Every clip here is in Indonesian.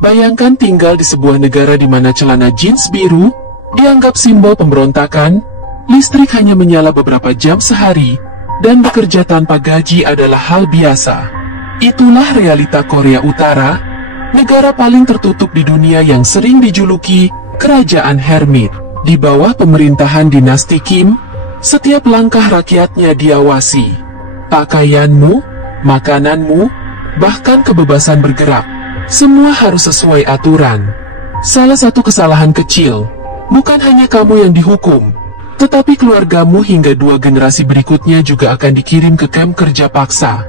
Bayangkan tinggal di sebuah negara di mana celana jeans biru dianggap simbol pemberontakan, listrik hanya menyala beberapa jam sehari, dan bekerja tanpa gaji adalah hal biasa. Itulah realita Korea Utara, negara paling tertutup di dunia yang sering dijuluki kerajaan hermit. Di bawah pemerintahan dinasti Kim, setiap langkah rakyatnya diawasi. Pakaianmu, makananmu, bahkan kebebasan bergerak, semua harus sesuai aturan. Salah satu kesalahan kecil, bukan hanya kamu yang dihukum, tetapi keluargamu hingga 2 generasi berikutnya juga akan dikirim ke kamp kerja paksa.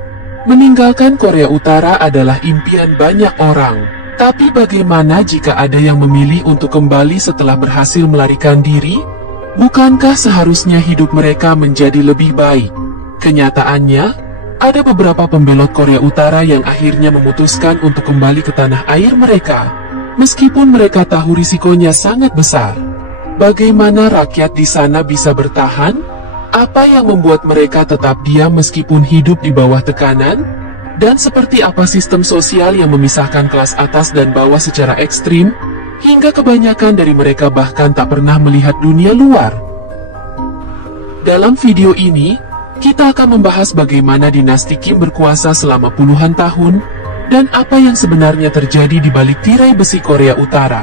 Meninggalkan Korea Utara adalah impian banyak orang. Tapi bagaimana jika ada yang memilih untuk kembali setelah berhasil melarikan diri? Bukankah seharusnya hidup mereka menjadi lebih baik? Kenyataannya, ada beberapa pembelot Korea Utara yang akhirnya memutuskan untuk kembali ke tanah air mereka, meskipun mereka tahu risikonya sangat besar. Bagaimana rakyat di sana bisa bertahan? Apa yang membuat mereka tetap diam meskipun hidup di bawah tekanan? Dan seperti apa sistem sosial yang memisahkan kelas atas dan bawah secara ekstrim, hingga kebanyakan dari mereka bahkan tak pernah melihat dunia luar? Dalam video ini, kita akan membahas bagaimana dinasti Kim berkuasa selama puluhan tahun, dan apa yang sebenarnya terjadi di balik tirai besi Korea Utara.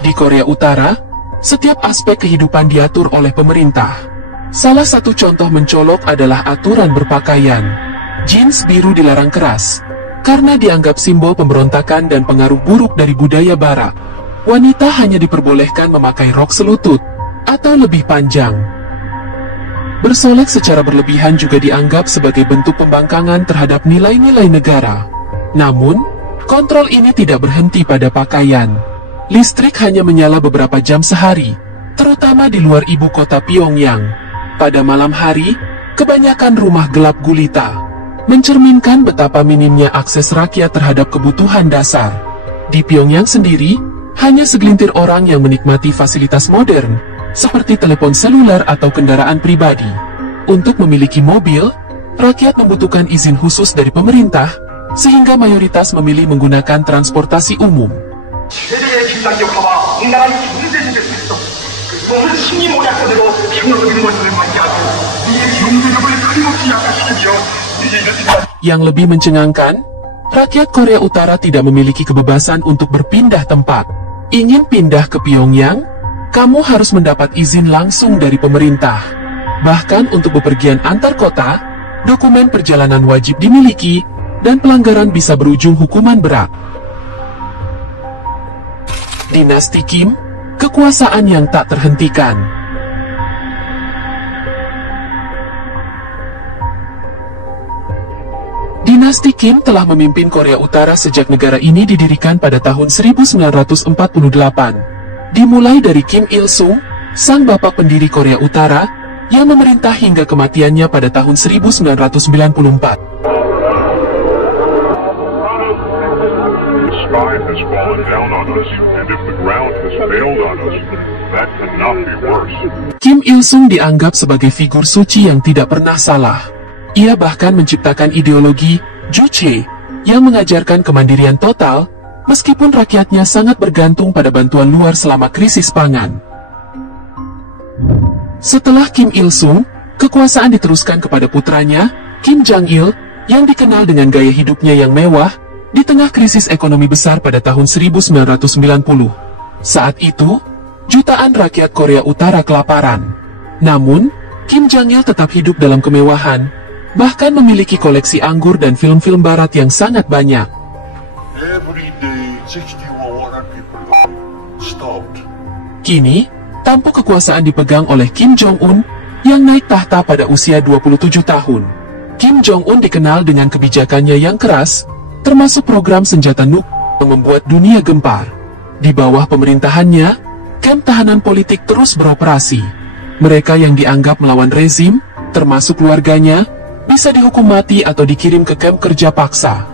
Di Korea Utara, setiap aspek kehidupan diatur oleh pemerintah. Salah satu contoh mencolok adalah aturan berpakaian. Jeans biru dilarang keras, karena dianggap simbol pemberontakan dan pengaruh buruk dari budaya barat. Wanita hanya diperbolehkan memakai rok selutut, atau lebih panjang. Bersolek secara berlebihan juga dianggap sebagai bentuk pembangkangan terhadap nilai-nilai negara. Namun, kontrol ini tidak berhenti pada pakaian. Listrik hanya menyala beberapa jam sehari, terutama di luar ibu kota Pyongyang. Pada malam hari, kebanyakan rumah gelap gulita, mencerminkan betapa minimnya akses rakyat terhadap kebutuhan dasar. Di Pyongyang sendiri, hanya segelintir orang yang menikmati fasilitas modern, seperti telepon seluler atau kendaraan pribadi. Untuk memiliki mobil, rakyat membutuhkan izin khusus dari pemerintah, sehingga mayoritas memilih menggunakan transportasi umum. Yang lebih mencengangkan, rakyat Korea Utara tidak memiliki kebebasan untuk berpindah tempat. Ingin pindah ke Pyongyang, kamu harus mendapat izin langsung dari pemerintah. Bahkan untuk bepergian antar kota, dokumen perjalanan wajib dimiliki, dan pelanggaran bisa berujung hukuman berat. Dinasti Kim, kekuasaan yang tak terhentikan. Dinasti Kim telah memimpin Korea Utara sejak negara ini didirikan pada tahun 1948. Dimulai dari Kim Il-sung, sang bapak pendiri Korea Utara, yang memerintah hingga kematiannya pada tahun 1994. Kim Il-sung dianggap sebagai figur suci yang tidak pernah salah. Ia bahkan menciptakan ideologi Juche yang mengajarkan kemandirian total, meskipun rakyatnya sangat bergantung pada bantuan luar selama krisis pangan. Setelah Kim Il-sung, kekuasaan diteruskan kepada putranya, Kim Jong-il, yang dikenal dengan gaya hidupnya yang mewah, di tengah krisis ekonomi besar pada tahun 1990. Saat itu, jutaan rakyat Korea Utara kelaparan. Namun, Kim Jong-il tetap hidup dalam kemewahan, bahkan memiliki koleksi anggur dan film-film barat yang sangat banyak. Kini, tampuk kekuasaan dipegang oleh Kim Jong-un, yang naik tahta pada usia 27 tahun. Kim Jong-un dikenal dengan kebijakannya yang keras, termasuk program senjata nuklir yang membuat dunia gempar. Di bawah pemerintahannya, kamp tahanan politik terus beroperasi. Mereka yang dianggap melawan rezim, termasuk keluarganya, bisa dihukum mati atau dikirim ke kamp kerja paksa.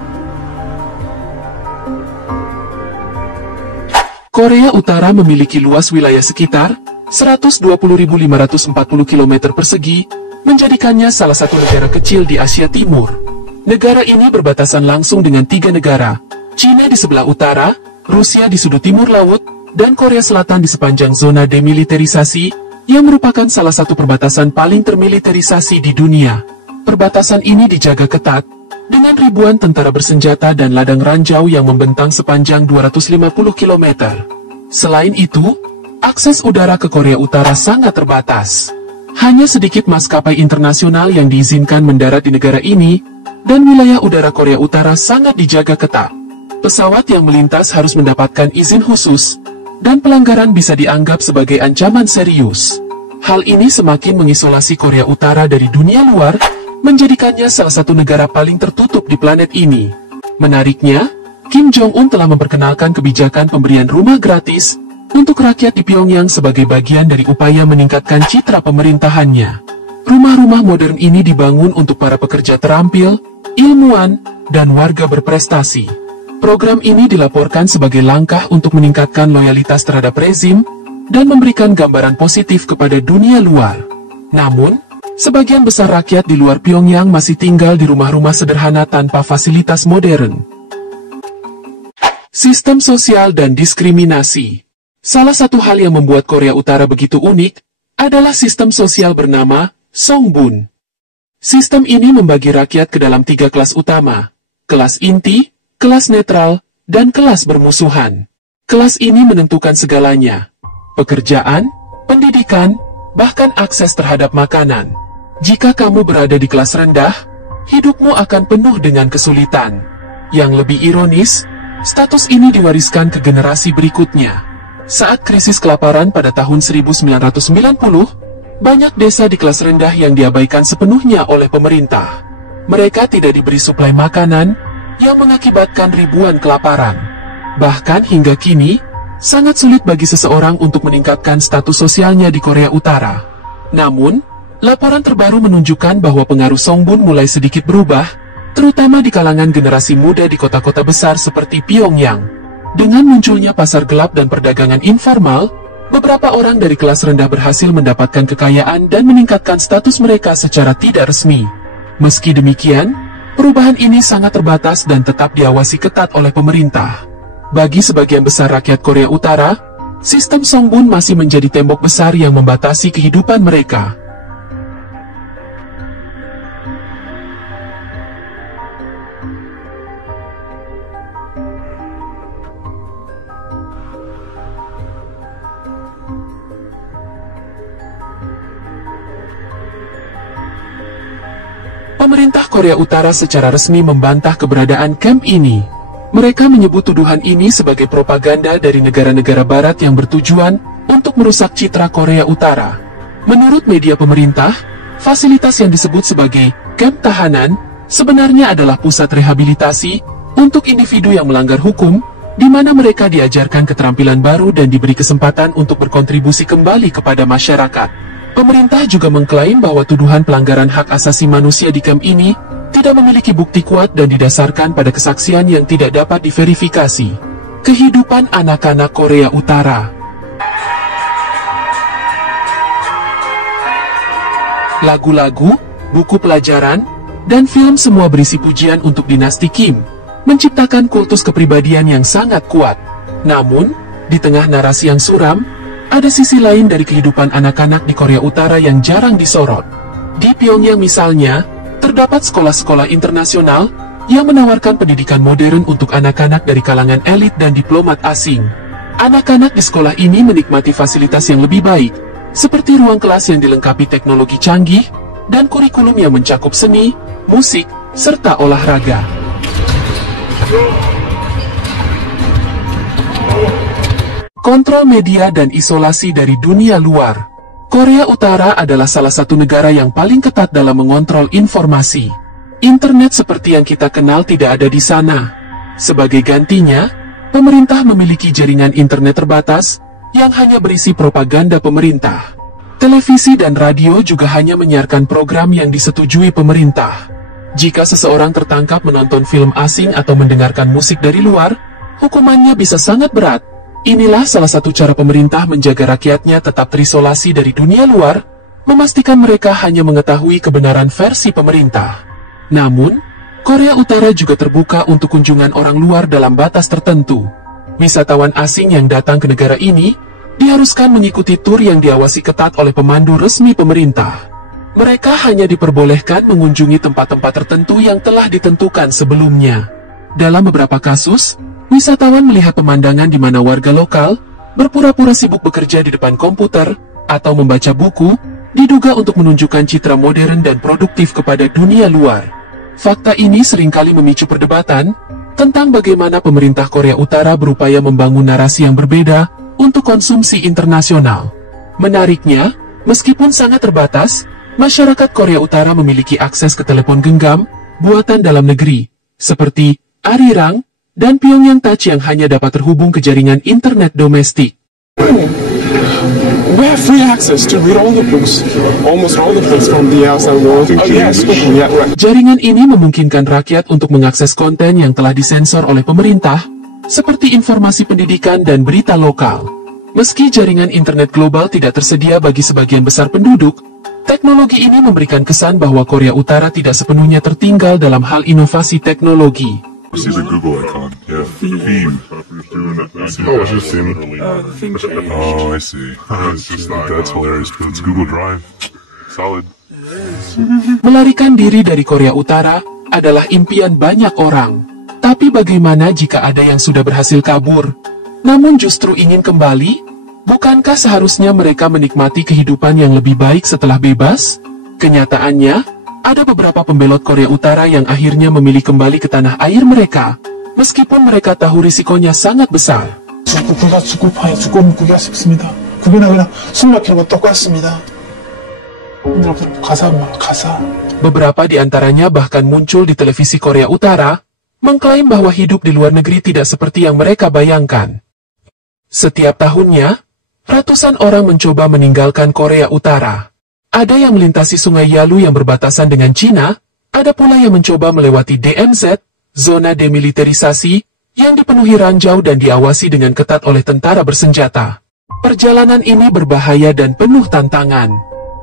Korea Utara memiliki luas wilayah sekitar 120.540 km persegi, menjadikannya salah satu negara kecil di Asia Timur. Negara ini berbatasan langsung dengan 3 negara, China di sebelah utara, Rusia di sudut timur laut, dan Korea Selatan di sepanjang zona demilitarisasi, yang merupakan salah satu perbatasan paling termilitarisasi di dunia. Perbatasan ini dijaga ketat, dengan ribuan tentara bersenjata dan ladang ranjau yang membentang sepanjang 250 km. Selain itu, akses udara ke Korea Utara sangat terbatas. Hanya sedikit maskapai internasional yang diizinkan mendarat di negara ini, dan wilayah udara Korea Utara sangat dijaga ketat. Pesawat yang melintas harus mendapatkan izin khusus, dan pelanggaran bisa dianggap sebagai ancaman serius. Hal ini semakin mengisolasi Korea Utara dari dunia luar, menjadikannya salah satu negara paling tertutup di planet ini. Menariknya, Kim Jong-un telah memperkenalkan kebijakan pemberian rumah gratis untuk rakyat di Pyongyang sebagai bagian dari upaya meningkatkan citra pemerintahannya. Rumah-rumah modern ini dibangun untuk para pekerja terampil, ilmuwan, dan warga berprestasi. Program ini dilaporkan sebagai langkah untuk meningkatkan loyalitas terhadap rezim dan memberikan gambaran positif kepada dunia luar. Namun, sebagian besar rakyat di luar Pyongyang masih tinggal di rumah-rumah sederhana tanpa fasilitas modern. Sistem sosial dan diskriminasi. Salah satu hal yang membuat Korea Utara begitu unik adalah sistem sosial bernama Songbun. Sistem ini membagi rakyat ke dalam 3 kelas utama: kelas inti, kelas netral, dan kelas bermusuhan. Kelas ini menentukan segalanya: pekerjaan, pendidikan, bahkan akses terhadap makanan. Jika kamu berada di kelas rendah, hidupmu akan penuh dengan kesulitan. Yang lebih ironis, status ini diwariskan ke generasi berikutnya. Saat krisis kelaparan pada tahun 1990, banyak desa di kelas rendah yang diabaikan sepenuhnya oleh pemerintah. Mereka tidak diberi suplai makanan, yang mengakibatkan ribuan kelaparan. Bahkan hingga kini, sangat sulit bagi seseorang untuk meningkatkan status sosialnya di Korea Utara. Namun, laporan terbaru menunjukkan bahwa pengaruh Songbun mulai sedikit berubah, terutama di kalangan generasi muda di kota-kota besar seperti Pyongyang. Dengan munculnya pasar gelap dan perdagangan informal, beberapa orang dari kelas rendah berhasil mendapatkan kekayaan dan meningkatkan status mereka secara tidak resmi. Meski demikian, perubahan ini sangat terbatas dan tetap diawasi ketat oleh pemerintah. Bagi sebagian besar rakyat Korea Utara, sistem Songbun masih menjadi tembok besar yang membatasi kehidupan mereka. Pemerintah Korea Utara secara resmi membantah keberadaan kamp ini. Mereka menyebut tuduhan ini sebagai propaganda dari negara-negara barat yang bertujuan untuk merusak citra Korea Utara. Menurut media pemerintah, fasilitas yang disebut sebagai kamp tahanan sebenarnya adalah pusat rehabilitasi untuk individu yang melanggar hukum, di mana mereka diajarkan keterampilan baru dan diberi kesempatan untuk berkontribusi kembali kepada masyarakat. Pemerintah juga mengklaim bahwa tuduhan pelanggaran hak asasi manusia di kamp ini tidak memiliki bukti kuat dan didasarkan pada kesaksian yang tidak dapat diverifikasi. Kehidupan anak-anak Korea Utara. Lagu-lagu, buku pelajaran, dan film semua berisi pujian untuk dinasti Kim, menciptakan kultus kepribadian yang sangat kuat. Namun, di tengah narasi yang suram, ada sisi lain dari kehidupan anak-anak di Korea Utara yang jarang disorot. Di Pyongyang misalnya, terdapat sekolah-sekolah internasional yang menawarkan pendidikan modern untuk anak-anak dari kalangan elit dan diplomat asing. Anak-anak di sekolah ini menikmati fasilitas yang lebih baik, seperti ruang kelas yang dilengkapi teknologi canggih, dan kurikulum yang mencakup seni, musik, serta olahraga. Kontrol media dan isolasi dari dunia luar. Korea Utara adalah salah satu negara yang paling ketat dalam mengontrol informasi. Internet seperti yang kita kenal tidak ada di sana. Sebagai gantinya, pemerintah memiliki jaringan internet terbatas yang hanya berisi propaganda pemerintah. Televisi dan radio juga hanya menyiarkan program yang disetujui pemerintah. Jika seseorang tertangkap menonton film asing atau mendengarkan musik dari luar, hukumannya bisa sangat berat. Inilah salah satu cara pemerintah menjaga rakyatnya tetap terisolasi dari dunia luar, memastikan mereka hanya mengetahui kebenaran versi pemerintah. Namun, Korea Utara juga terbuka untuk kunjungan orang luar dalam batas tertentu. Wisatawan asing yang datang ke negara ini diharuskan mengikuti tur yang diawasi ketat oleh pemandu resmi pemerintah. Mereka hanya diperbolehkan mengunjungi tempat-tempat tertentu yang telah ditentukan sebelumnya. Dalam beberapa kasus, wisatawan melihat pemandangan di mana warga lokal berpura-pura sibuk bekerja di depan komputer atau membaca buku, diduga untuk menunjukkan citra modern dan produktif kepada dunia luar. Fakta ini seringkali memicu perdebatan tentang bagaimana pemerintah Korea Utara berupaya membangun narasi yang berbeda untuk konsumsi internasional. Menariknya, meskipun sangat terbatas, masyarakat Korea Utara memiliki akses ke telepon genggam buatan dalam negeri, seperti Arirang dan Pyongyang Touch yang hanya dapat terhubung ke jaringan internet domestik. We have free access to read all the books, almost all the books from the outside world. Oh yes, yeah, right. Jaringan ini memungkinkan rakyat untuk mengakses konten yang telah disensor oleh pemerintah, seperti informasi pendidikan dan berita lokal. Meski jaringan internet global tidak tersedia bagi sebagian besar penduduk, teknologi ini memberikan kesan bahwa Korea Utara tidak sepenuhnya tertinggal dalam hal inovasi teknologi. See the Google icon, yeah. Theme. Oh, it's just theme. The thing changed. Oh, I see. That's hilarious, but it's Google Drive. Solid. Melarikan diri dari Korea Utara adalah impian banyak orang. Tapi bagaimana jika ada yang sudah berhasil kabur, namun justru ingin kembali? Bukankah seharusnya mereka menikmati kehidupan yang lebih baik setelah bebas? Kenyataannya, ada beberapa pembelot Korea Utara yang akhirnya memilih kembali ke tanah air mereka, meskipun mereka tahu risikonya sangat besar. Beberapa di antaranya bahkan muncul di televisi Korea Utara, mengklaim bahwa hidup di luar negeri tidak seperti yang mereka bayangkan. Setiap tahunnya, ratusan orang mencoba meninggalkan Korea Utara. Ada yang melintasi sungai Yalu yang berbatasan dengan Cina, ada pula yang mencoba melewati DMZ, zona demilitarisasi, yang dipenuhi ranjau dan diawasi dengan ketat oleh tentara bersenjata. Perjalanan ini berbahaya dan penuh tantangan.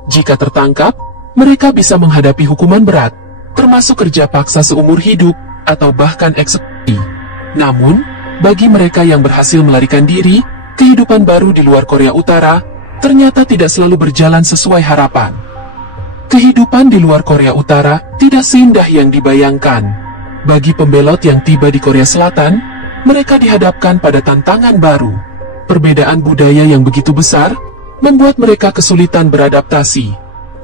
Jika tertangkap, mereka bisa menghadapi hukuman berat, termasuk kerja paksa seumur hidup, atau bahkan eksekusi. Namun, bagi mereka yang berhasil melarikan diri, kehidupan baru di luar Korea Utara ternyata tidak selalu berjalan sesuai harapan. Kehidupan di luar Korea Utara tidak seindah yang dibayangkan. Bagi pembelot yang tiba di Korea Selatan, mereka dihadapkan pada tantangan baru. Perbedaan budaya yang begitu besar membuat mereka kesulitan beradaptasi.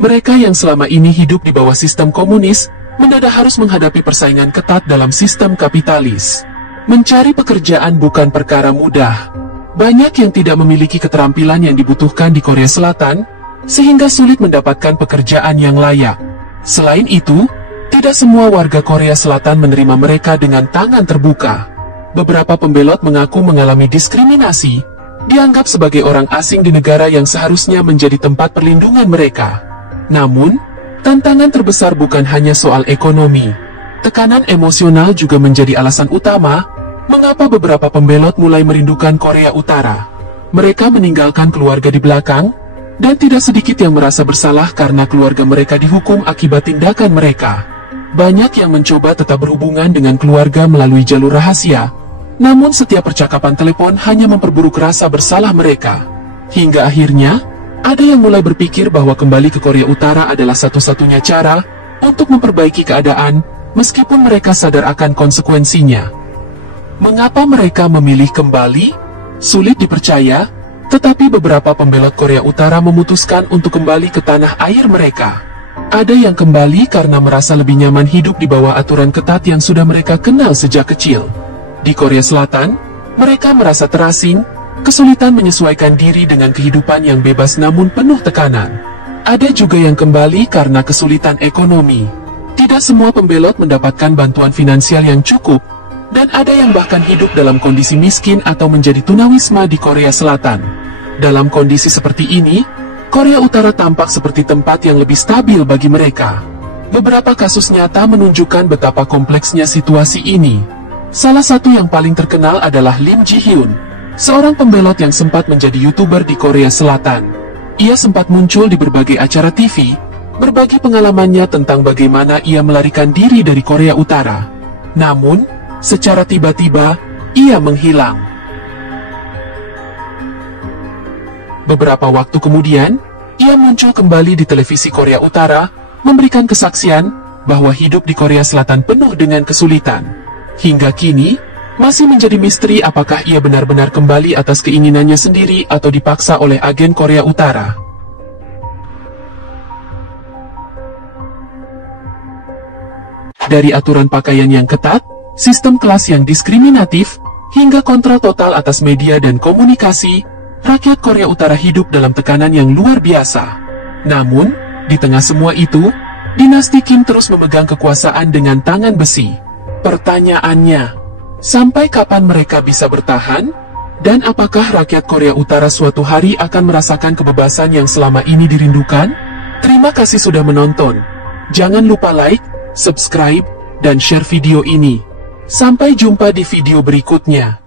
Mereka yang selama ini hidup di bawah sistem komunis mendadak harus menghadapi persaingan ketat dalam sistem kapitalis. Mencari pekerjaan bukan perkara mudah. Banyak yang tidak memiliki keterampilan yang dibutuhkan di Korea Selatan, sehingga sulit mendapatkan pekerjaan yang layak. Selain itu, tidak semua warga Korea Selatan menerima mereka dengan tangan terbuka. Beberapa pembelot mengaku mengalami diskriminasi, dianggap sebagai orang asing di negara yang seharusnya menjadi tempat perlindungan mereka. Namun, tantangan terbesar bukan hanya soal ekonomi. Tekanan emosional juga menjadi alasan utama mengapa beberapa pembelot mulai merindukan Korea Utara. Mereka meninggalkan keluarga di belakang, dan tidak sedikit yang merasa bersalah karena keluarga mereka dihukum akibat tindakan mereka. Banyak yang mencoba tetap berhubungan dengan keluarga melalui jalur rahasia, namun setiap percakapan telepon hanya memperburuk rasa bersalah mereka. Hingga akhirnya, ada yang mulai berpikir bahwa kembali ke Korea Utara adalah satu-satunya cara untuk memperbaiki keadaan, meskipun mereka sadar akan konsekuensinya. Mengapa mereka memilih kembali? Sulit dipercaya, tetapi beberapa pembelot Korea Utara memutuskan untuk kembali ke tanah air mereka. Ada yang kembali karena merasa lebih nyaman hidup di bawah aturan ketat yang sudah mereka kenal sejak kecil. Di Korea Selatan, mereka merasa terasing, kesulitan menyesuaikan diri dengan kehidupan yang bebas namun penuh tekanan. Ada juga yang kembali karena kesulitan ekonomi. Tidak semua pembelot mendapatkan bantuan finansial yang cukup, dan ada yang bahkan hidup dalam kondisi miskin atau menjadi tunawisma di Korea Selatan. Dalam kondisi seperti ini, Korea Utara tampak seperti tempat yang lebih stabil bagi mereka. Beberapa kasus nyata menunjukkan betapa kompleksnya situasi ini. Salah satu yang paling terkenal adalah Lim Ji-hyun, seorang pembelot yang sempat menjadi YouTuber di Korea Selatan. Ia sempat muncul di berbagai acara TV, berbagi pengalamannya tentang bagaimana ia melarikan diri dari Korea Utara. Namun, secara tiba-tiba, ia menghilang. Beberapa waktu kemudian, ia muncul kembali di televisi Korea Utara, memberikan kesaksian bahwa hidup di Korea Selatan penuh dengan kesulitan. Hingga kini, masih menjadi misteri apakah ia benar-benar kembali atas keinginannya sendiri atau dipaksa oleh agen Korea Utara. Dari aturan pakaian yang ketat, sistem kelas yang diskriminatif, hingga kontrol total atas media dan komunikasi, rakyat Korea Utara hidup dalam tekanan yang luar biasa. Namun, di tengah semua itu, dinasti Kim terus memegang kekuasaan dengan tangan besi. Pertanyaannya, sampai kapan mereka bisa bertahan? Dan apakah rakyat Korea Utara suatu hari akan merasakan kebebasan yang selama ini dirindukan? Terima kasih sudah menonton. Jangan lupa like, subscribe, dan share video ini. Sampai jumpa di video berikutnya.